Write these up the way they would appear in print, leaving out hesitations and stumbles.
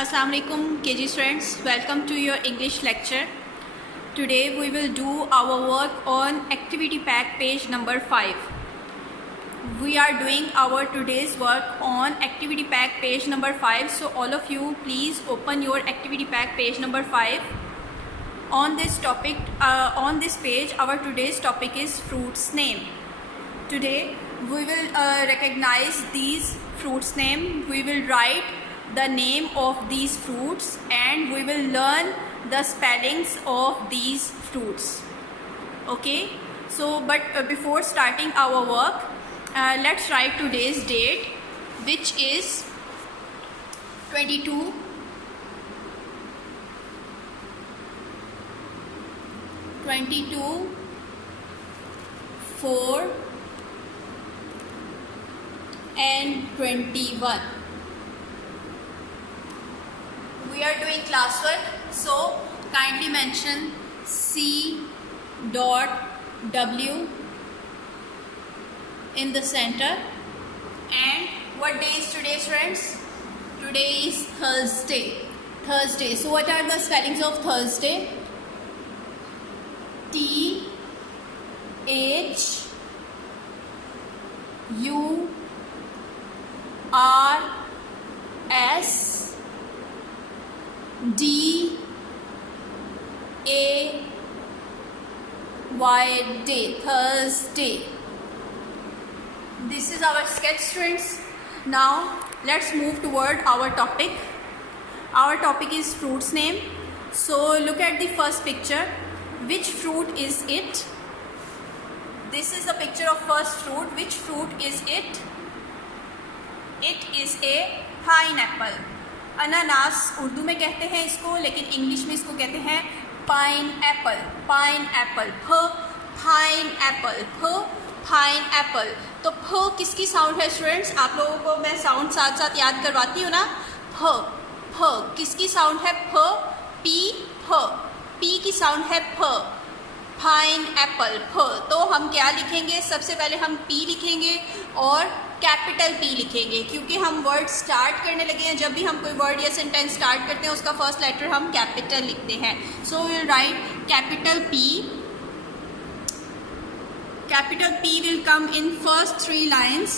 Assalamu alaikum KG students, welcome to your English lecture. Today we will do our work on activity pack page number 5. We are doing our today's work on activity pack page number 5. So all of you please open your activity pack page number 5. On this topic, on this page, our today's topic is fruits name. Today we will recognize these fruits name. We will write the name of these fruits and we will learn the spellings of these fruits. Okay, so but before starting our work, let's write today's date, which is 22 4 and 21. We are doing classwork, so kindly mention C.W in the center. And what day is today, friends? Today is Thursday. So what are the spellings of Thursday? Thursday, day, Thursday. This is our sketch, students. Now let's move toward our topic. Our topic is fruits name. So look at the first picture. Which fruit is it? This is a picture of first fruit. Which fruit is it? It is a pineapple. अनानास उर्दू में कहते हैं इसको, लेकिन English में इसको कहते हैं पाइनएप्पल. Pineapple, pineapple. तो फ किसकी साउंड है स्टूडेंट्स? आप लोगों को मैं साउंड साथ साथ याद करवाती हूँ ना. फ किसकी साउंड है? फ पी की साउंड है फ. पाइनएप्पल, फ. तो हम क्या लिखेंगे? सबसे पहले हम पी लिखेंगे और कैपिटल पी लिखेंगे, क्योंकि हम वर्ड स्टार्ट करने लगे हैं. जब भी हम कोई वर्ड या सेंटेंस स्टार्ट करते हैं उसका फर्स्ट लेटर हम कैपिटल लिखते हैं. सो will right capital P. Capital P will come in first 3 lines,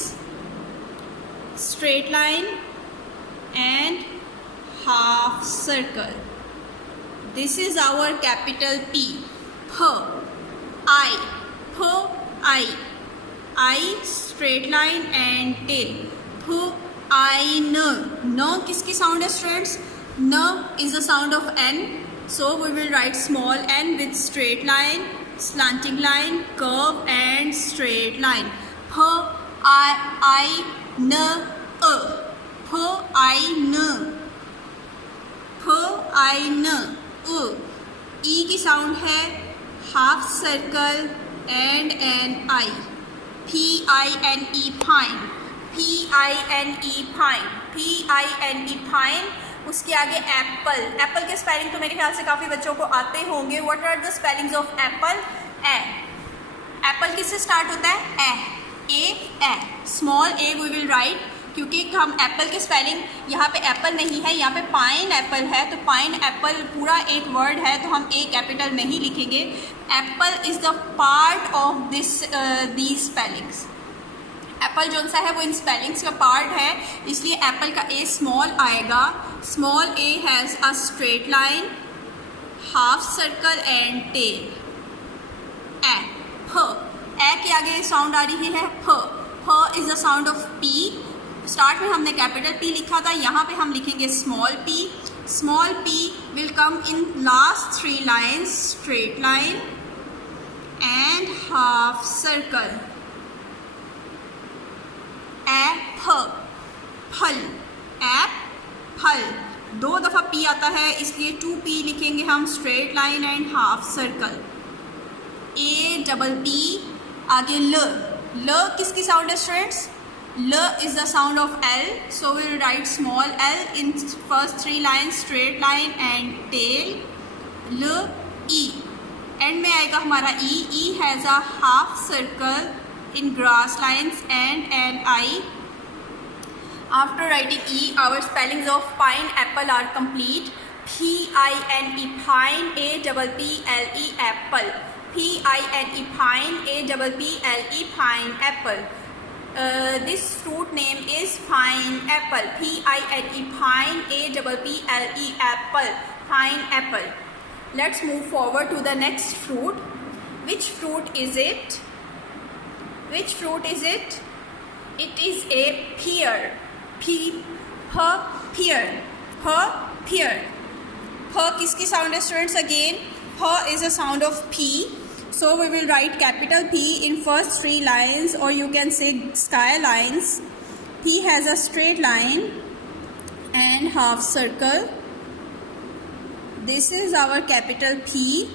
straight line and half circle. This is our capital P. I, straight line and tail. न किसकी sound है students? न is the sound of N. So we will write small n with straight line, slanting line, curve and straight line. N E की sound है half circle and N I. P-I-N-E fine. उसके आगे Apple के spelling तो मेरे ख्याल से काफ़ी बच्चों को आते होंगे. What are the spellings of apple? Apple किससे स्टार्ट होता है? A. Small A we will write, क्योंकि हम एप्पल के स्पेलिंग यहाँ पे एप्पल नहीं है, यहाँ पे पाइन एप्पल है. तो पाइन एप्पल पूरा एक वर्ड है, तो हम ए कैपिटल नहीं लिखेंगे. Apple is the part of these spellings. Apple जो सा है वो इन स्पेलिंग्स का पार्ट है, इसलिए एप्पल का ए स्मॉल आएगा. Small A has a straight line, half circle and tail. A के आगे साउंड आ रही है फ is the sound of P. Start में हमने कैपिटल पी लिखा था, यहाँ पे हम लिखेंगे small P. Small P will come in last 3 lines, straight line and half circle. फल 2 दफ़ा पी आता है, इसलिए 2 पी लिखेंगे हम, straight line and half circle. A-double-P, आगे ल किसकी साउंड है स्टूडेंट्स? ल is the sound of L. So will write small l इन first 3 line, straight line and tail. ल E एंड में आएगा हमारा E has a half circle in grass lines and an eye. After writing E, our spellings of pineapple are complete. P-I-N-E, pine, A-P-P-L-E, apple. P-I-N-E, pine, A-P-P-L-E, pineapple. This fruit name is pineapple. P-I-N-E, pine, A-P-P-L-E, apple. Pineapple. Let's move forward to the next fruit. Which fruit is it? Which fruit is it? It is a pear. Pear. Pear. किसकी sound है students? Again, is a sound of P. So we will write capital P in first 3 lines, or you can say sky lines. P has a straight line and half circle. This is our capital P.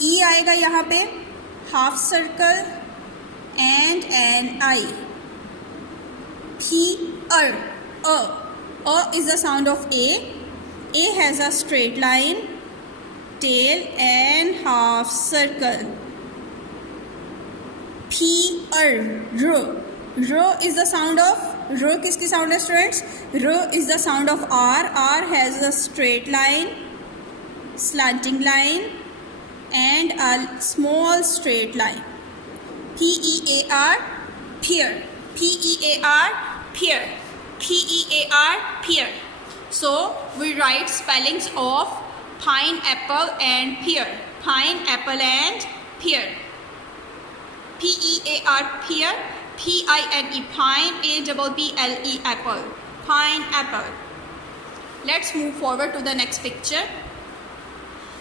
E आएगा यहाँ पे, half circle and an I. A is the sound of A. A has a straight line, tail and half circle. R is the sound of, R किसकी sound है students? R is the sound of R. R has a straight line, slanting line and a small straight line. P-E-A-R, pear. P-E-A-R, pear. P-E-A-R, pear. So we write spellings of pineapple and pear. Pineapple and pear. P-E-A-R, pear. P-I-N-E, pine. A-P-P-L-E, apple. Pineapple. Let's move forward to the next picture.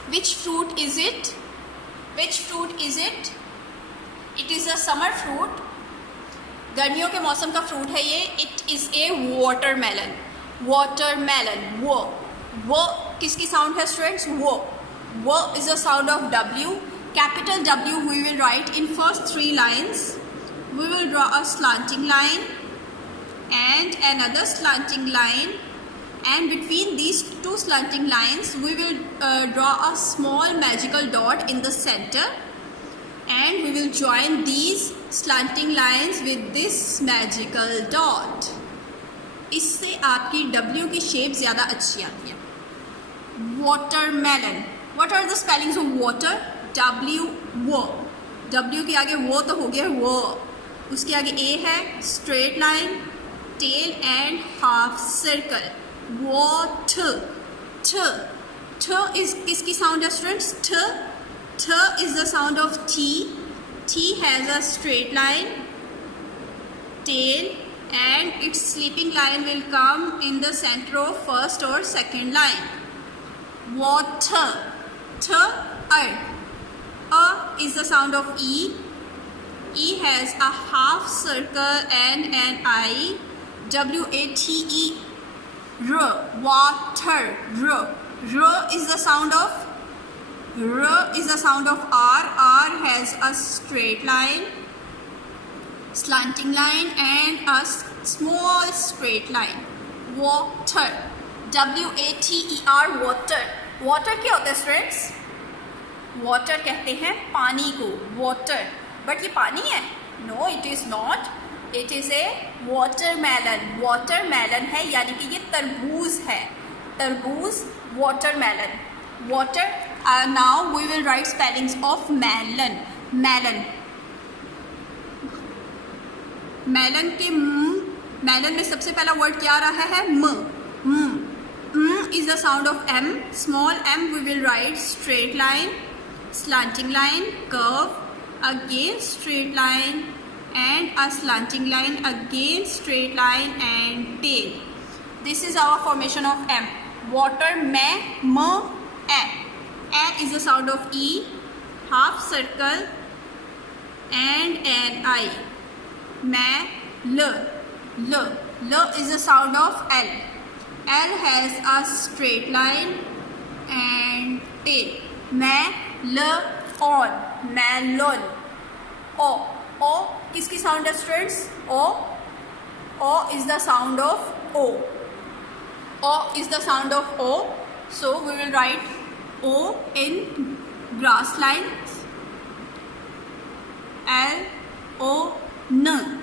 Which fruit is it? Which fruit is it? It is a summer fruit. गर्मियों के मौसम का fruit है ये. It is a watermelon. Watermelon. वो किसकी sound है students? वो is the sound of W. Capital W we will write in first 3 lines. We will draw a slanting line and another slanting line, and between these 2 slanting lines we will draw a small magical dot in the center, and we will join these slanting lines with this magical dot. इससे आपकी W की shape ज़्यादा अच्छी आती है. Watermelon. What are the spellings of water? W के आगे वो तो हो गया वो. उसके आगे A है, straight line, tail and half circle. Water. T is किसकी sound है students? T is the sound of T. T has a straight line, tail, and its sleeping line will come in the center of first or second line. Water. A is the sound of E. E has a half circle and an I. W-A-T-E. Water. R is the sound of R. R has a straight line, slanting line and a small straight line. Water. W-A-T-E-R. Water क्या होता है students? Water कहते हैं पानी को, water. But ये पानी है? No, it is not. It is a watermelon. Watermelon है यानी कि ये तरबूज है. तरबूज, watermelon. Water. Now we will write spellings of melon. Melon में सबसे पहला वर्ड क्या आ रहा है? Is the sound of M. Small m we will write straight line, slanting line, curve, again straight line and a slanting line, again straight line and tail. This is our formation of M. Water, A is the sound of E, half circle and an I. L is the sound of L. L has a straight line and tail. Melon. O किसकी sound है students? O is the sound of O. O is the sound of O. So we will write O in grass lines. L O N.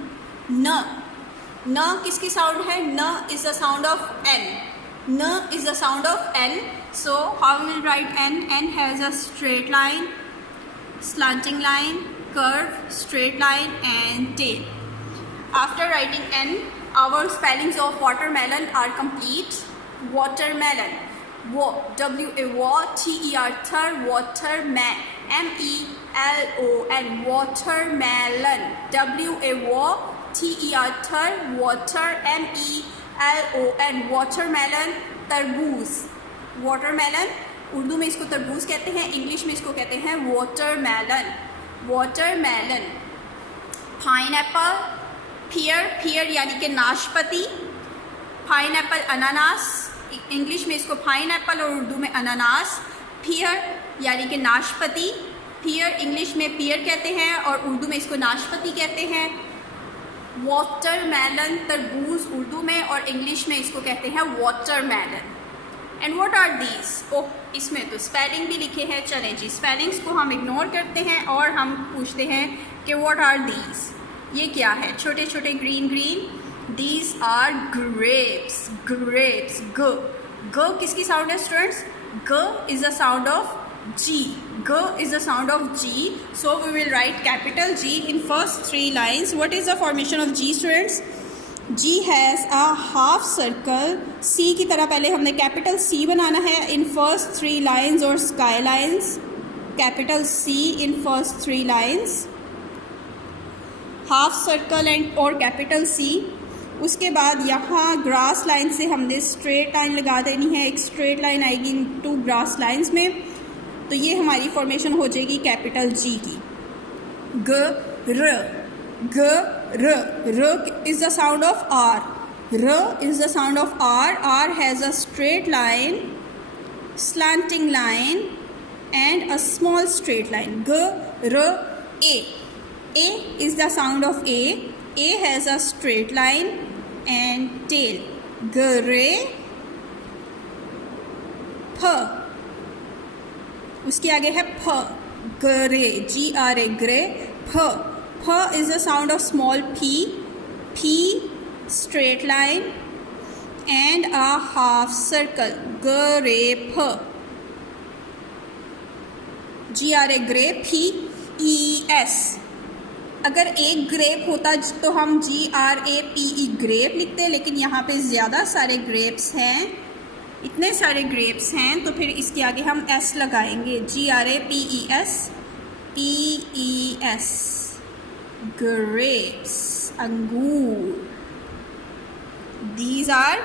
न किसकी sound है? न is the sound of N. न is the sound of N. So how we will write n? N has a straight line, slanting line, curve, straight line and tail. After writing n, our spellings of watermelon are complete. Watermelon. W-A-T-E-R, watermelon. M-E-L-O-N, watermelon. W-A-T-E-R, water, M-E-L-O-N, watermelon. तरबूज. Watermelon, Urdu में इसको तरबूज कहते हैं, English में इसको कहते हैं वाटरमेलन. वाटरमेलन. पाइनएप्पल. पियर. पियर यानी कि नाशपाती. पाइनएप्पल, अनानास. इंग्लिश में इसको पाइनएप्पल और उर्दू में अनानास. पियर यानी कि नाशपाती. पियर इंग्लिश में पियर कहते हैं और उर्दू में इसको नाशपाती कहते हैं. वाटरमेलन तरबूज उर्दू में और इंग्लिश में इसको कहते हैं watermelon. And what are these? ओह, इसमें तो स्पेलिंग भी लिखे हैं. चलें जी, स्पेलिंग्स को हम इग्नोर करते हैं और हम पूछते हैं कि व्हाट आर दीज. ये क्या है? छोटे छोटे green green. These are grapes. Grapes. ग. ग किसकी साउंड है स्टूडेंट्स? ग is the sound of G. G is the sound of G. So we will write capital G in first 3 lines. What is the formation of G, students? G has a half circle. C की तरह पहले हमने capital C बनाना है in first 3 lines और sky lines. Capital C in first 3 lines. Half circle and और capital C. उसके बाद यहाँ ग्रास लाइन से हमने स्ट्रेट लाइन लगा देनी है. एक स्ट्रेट लाइन आएगी इन 2 ग्रास लाइन्स में, तो ये हमारी फॉर्मेशन हो जाएगी कैपिटल जी की. ग र. ग र. र is the sound of R. र is the sound of R. R has a straight line, slanting line and a small straight line. ग र. A. A is the sound of A. A has a straight line and tail. ग रे. फ. उसके आगे है फ. ग्रे. G-R-A, ग्रे. फ. फ is the sound of small P. P straight line and a half circle. Grey फ. G-R-A, grey. P E-S. अगर एक ग्रेप होता तो हम G-R-A-P-E ग्रेप लिखते, लेकिन यहाँ पे ज़्यादा सारे ग्रेप्स हैं, इतने सारे ग्रेप्स हैं, तो फिर इसके आगे हम S लगाएंगे. G-R-A-P-E-S. P-E-S. ग्रेप्स. अंगूर. These are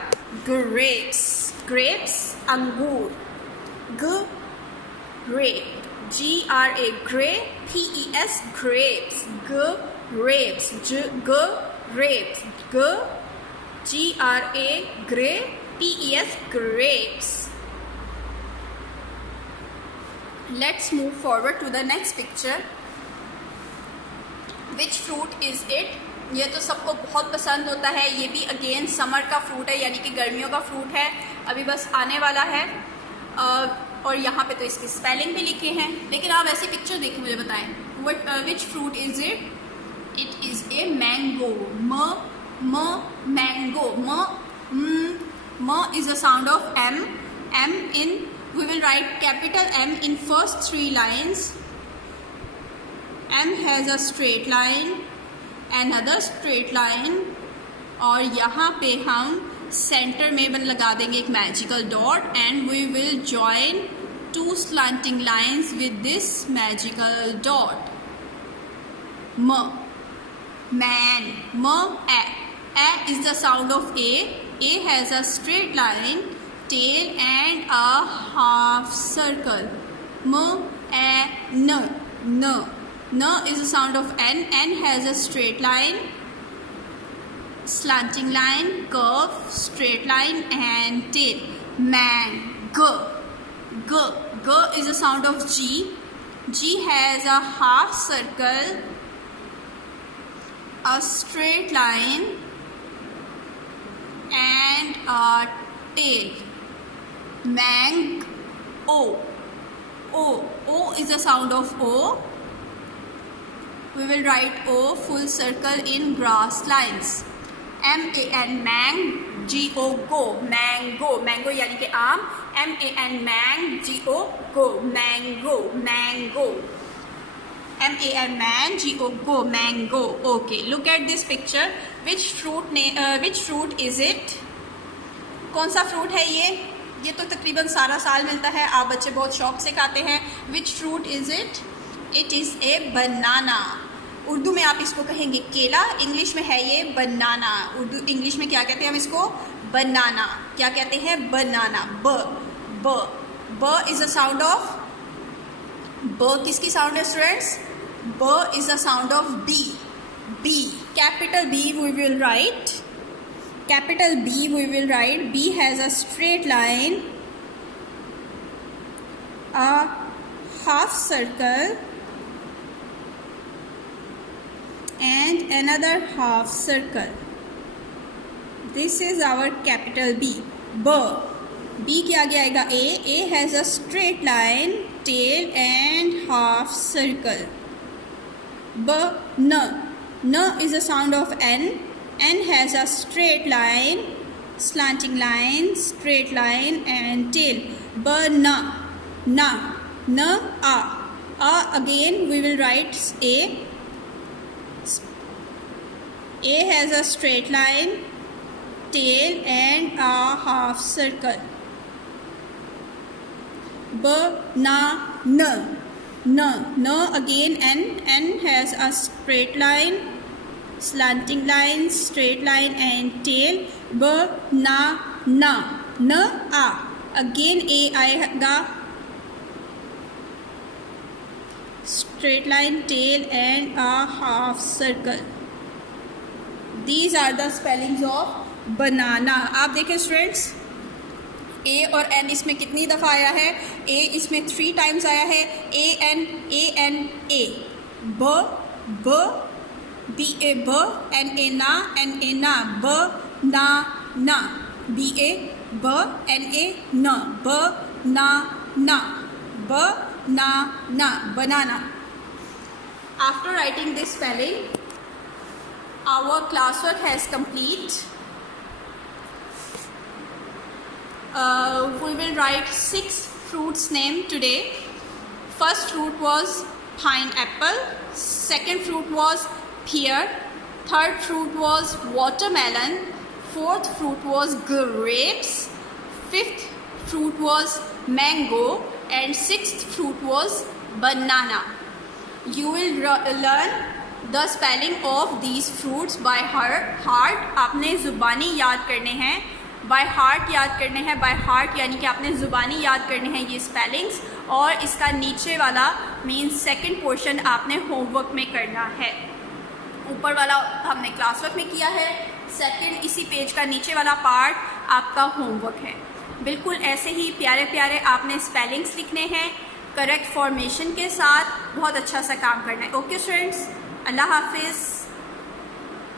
grapes. Grapes. अंगूर. Grape. G-R-A, grape. P-E-S, grapes. Grapes. Grapes. G-R-A, grape. P-E-S, grapes. Let's move forward to the next picture. Which fruit is it? ये तो सबको बहुत पसंद होता है. ये भी अगेन समर का फ्रूट है, यानी कि गर्मियों का फ्रूट है, अभी बस आने वाला है. और यहाँ पे तो इसकी स्पेलिंग भी लिखे हैं, लेकिन आप ऐसी पिक्चर देखिए, मुझे बताएं which fruit is it. It is a mango. Mango. M is the sound of M. M in, we will write capital M in first 3 lines. M has a straight line, another straight line, और यहाँ पे हम centre में लगा देंगे एक magical dot, and we will join 2 slanting lines with this magical dot. Man. A is the sound of A. A has a straight line, tail and a half circle. N. N is the sound of N. N has a straight line, slanting line, curve, straight line and tail. Man. G is the sound of G. G has a half circle, a straight line and a tail. Mango. O is the sound of O. We will write O full circle in grass lines. MAN मैंग, GO go, mango, mango यानी कि आम, MAN मैंग, GO go, mango, mango, MAN man, GO go, mango. Okay, look at this picture. Which fruit is it? कौन सा fruit है ये तो तकरीबन सारा साल मिलता है, आप बच्चे बहुत शौक से खाते हैं. Which fruit is it? It is a banana. Urdu में आप इसको कहेंगे केला, इंग्लिश में है ये बनाना. उर्दू इंग्लिश में क्या कहते हैं हम इसको? बनाना. क्या कहते हैं? बनाना. ब इज अ साउंड ऑफ, ब किसकी साउंड है स्टूडेंट्स? ब is a sound of B. Capital B we will write. Capital B we will write. B has a straight line, a half circle and another half circle. This is our capital B. B के आगे आएगा A. A has a straight line, tail and half circle. N is a sound of N. N has a straight line, slanting line, straight line and tail. Na. A again we will write A. A has a straight line, tail and a half circle. Na again N has a straight line, slanting line, straight line and tail. Na again A आएगा, straight line, tail and a half circle. These are the spellings of banana. आप देखें students, A और N इसमें कितनी दफ़ा आया है? A इसमें 3 टाइम्स आया है. A. ब BA ब, NA ना, ब ना, BA ब, NA न, ब ना, banana. After writing this spelling, our classwork has complete. We will write 6 fruits name today. First fruit was pineapple, second fruit was pear, third fruit was watermelon, fourth fruit was grapes, fifth fruit was mango and sixth fruit was banana. You will learn the spelling of these fruits by heart. आपने ज़ुबानी याद करने हैं, by heart याद करने हैं. by heart यानी कि आपने ज़ुबानी याद करने हैं ये स्पेलिंग्स, और इसका नीचे वाला मीन्स सेकंड पोर्शन आपने होमवर्क में करना है. ऊपर वाला हमने क्लास वर्क में किया है, सेकंड इसी पेज का नीचे वाला पार्ट आपका होमवर्क है. बिल्कुल ऐसे ही प्यारे प्यारे आपने स्पेलिंग्स लिखने हैं करेक्ट फॉर्मेशन के साथ. बहुत अच्छा सा काम करना है. ओके स्टूडेंट्स, अल्लाह हाफिज़.